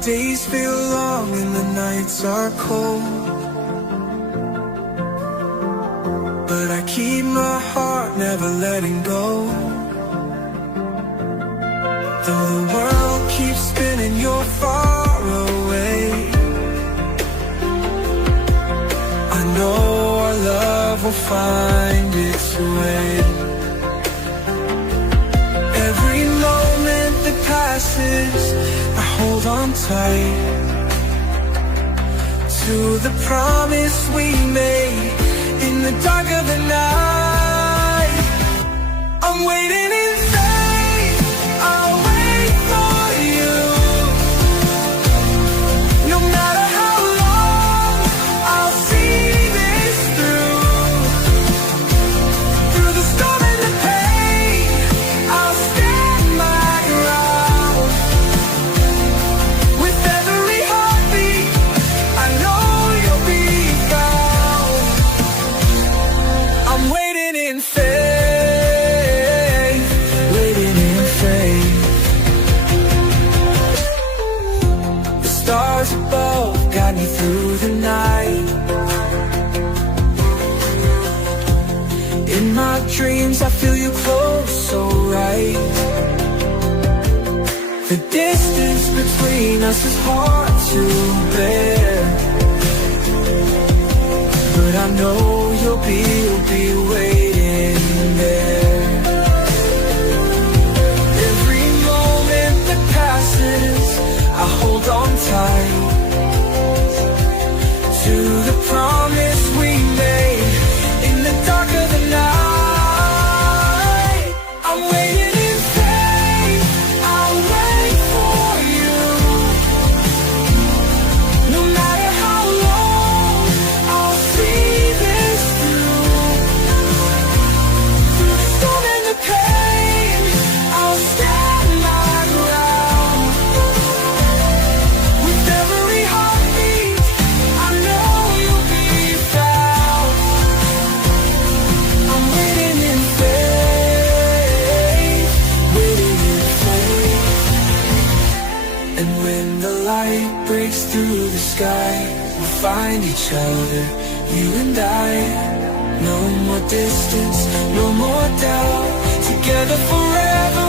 Days feel long and the nights are cold, but I keep my heart never letting go. Though the world keeps spinning, you're far away. I know our love will find its way. Every moment that passes, I hold on tight to the promise we made in the dark of the night. I'm waiting in faith, I'll wait for you. No matter how long, I'll see this through. Through the storm and the pain, I'll stand my ground. With every heartbeat, I know you'll be found. I'm waiting in faith, waiting in faith. The stars above guide me through the night. In my dreams I feel you close, so right. The distance between us is hard to bear, but I know you'll be waiting there. Every moment that passes, I hold on tight to the promise we made in the dark of the night. I'm waiting in faith, I'll wait for you. No matter how long, I'll see this through. Through the storm and the pain, I'll stand my ground. With every heartbeat, I know you'll be found. I'm waiting in faith, waiting in faith. And when the light breaks through the sky, we'll find each other, you and I. No more distance, no more doubt. Together forever